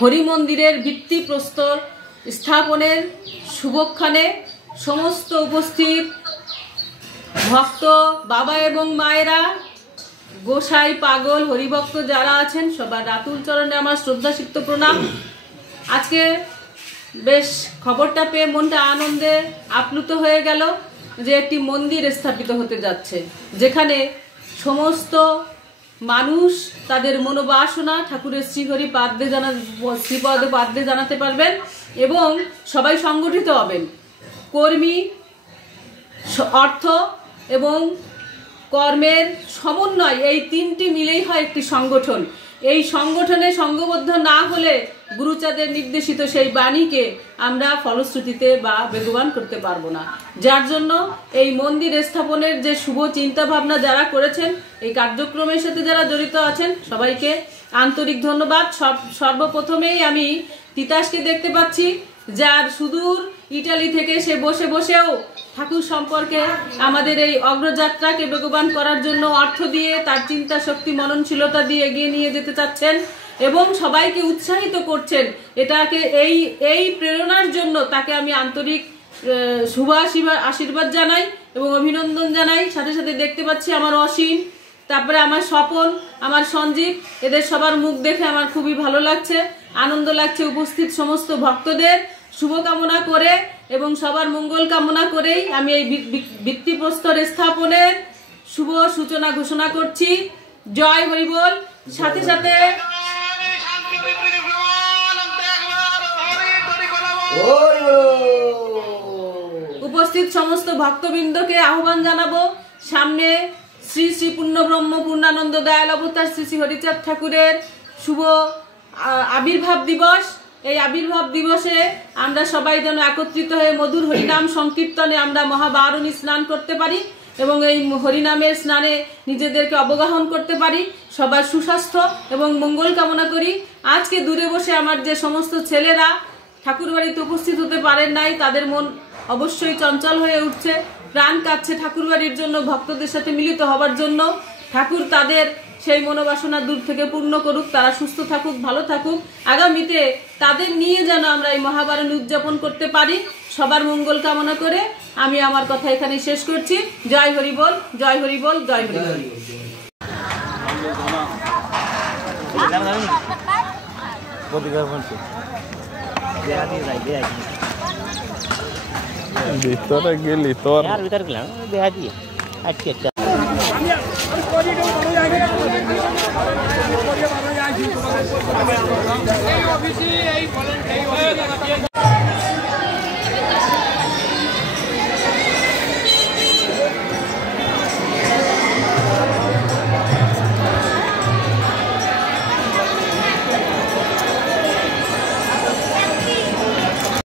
হরি মন্দিরের ভিত্তিপ্রস্তর স্থাপনের শুভক্ষণে সমস্ত উপস্থিত ভক্ত বাবা এবং মায়েরা, গোসাই, পাগল, হরিভক্ত যারা আছেন সবার রাতুল চরণে আমার শ্রদ্ধাসিক্ত প্রণাম। আজকে বেশ খবরটা পেয়ে মনটা আনন্দে আপ্লুত হয়ে গেল যে একটি মন্দির স্থাপিত হতে যাচ্ছে, যেখানে সমস্ত মানুষ তাদের মনোবাসনা ঠাকুরের শ্রীহরি শ্রীপদে পাদ্যে জানাতে পারবেন এবং সবাই সংগঠিত হবেন। কর্মী, অর্থ এবং কর্মের সমন্বয়, এই তিনটি মিলেই হয় একটি সংগঠন। এই সংগঠনে সংঘবদ্ধ না হলে গুরুচাঁদের নির্দেশিত সেই বাণীকে আমরা ফলশ্রুতিতে বা বেগবান করতে পারবো না। যার জন্য এই মন্দির স্থাপনের যে শুভ চিন্তা ভাবনা যারা করেছেন, এই কার্যক্রমের সাথে যারা জড়িত আছেন সবাইকে আন্তরিক ধন্যবাদ। সর্বপ্রথমেই আমি তিতাসকে দেখতে পাচ্ছি, যার সুদূর ইটালি থেকে সে বসে বসেও ঠাকুর সম্পর্কে আমাদের এই অগ্রযাত্রাকে বেগবান করার জন্য অর্থ দিয়ে, তার চিন্তা শক্তি মননশীলতা দিয়ে এগিয়ে নিয়ে যেতে চাচ্ছেন এবং সবাইকে উৎসাহিত করছেন। এটাকে এই প্রেরণার জন্য তাকে আমি আন্তরিক শুভ আশীর্বাদ জানাই এবং অভিনন্দন জানাই। সাথে সাথে দেখতে পাচ্ছি আমার অসীম, তারপরে আমার স্বপন, আমার সঞ্জীব, এদের সবার মুখ দেখে আমার খুবই ভালো লাগছে, আনন্দ লাগছে। উপস্থিত সমস্ত ভক্তদের শুভকামনা করে এবং সবার মঙ্গল কামনা করেই আমি এই ভিত্তিপ্রস্তর স্থাপনের শুভ সূচনা ঘোষণা করছি। জয় হরিবোল। সাথে সাথে উপস্থিত সমস্ত ভক্তবৃন্দকে আহ্বান জানাবো, সামনে শ্রী শ্রী পূর্ণব্রহ্ম পূর্ণানন্দ দয়াল অবতার শ্রী শ্রী হরিচাঁদ ঠাকুরের শুভ আবির্ভাব দিবস। এই আবির্ভাব দিবসে আমরা সবাই যেন একত্রিত হয়ে মধুর হরিনাম সংকীর্তনে আমরা মহাবারণী স্নান করতে পারি এবং এই হরিনামের স্নানে নিজেদেরকে অবগাহন করতে পারি। সবার সুস্বাস্থ্য এবং মঙ্গল কামনা করি। আজকে দূরে বসে আমার যে সমস্ত ছেলেরা ঠাকুর বাড়িতে উপস্থিত হতে পারেন নাই, তাদের মন অবশ্যই চঞ্চল হয়ে উঠছে, প্রাণ কাঁদছে ঠাকুর বাড়ির জন্য, ভক্তদের সাথে মিলিত হবার জন্য। ঠাকুর তাদের সেই মনোবাসনা দূর থেকে পূর্ণ করুক, তারা সুস্থ থাকুক, ভালো থাকুক। আগামীতে তাদের নিয়ে যেন আমরা এই মহাবারণী উদযাপন করতে পারি। সবার মঙ্গল কামনা করে আমি আমার কথা এখানে শেষ করছি। জয় হরিবোল, জয় হরিবোল, জয় হরিবোল। ভিতরে গেলি তোর ভিতরে গেলাম দেখা দিয়ে আজকে একটা এই অফিসে এই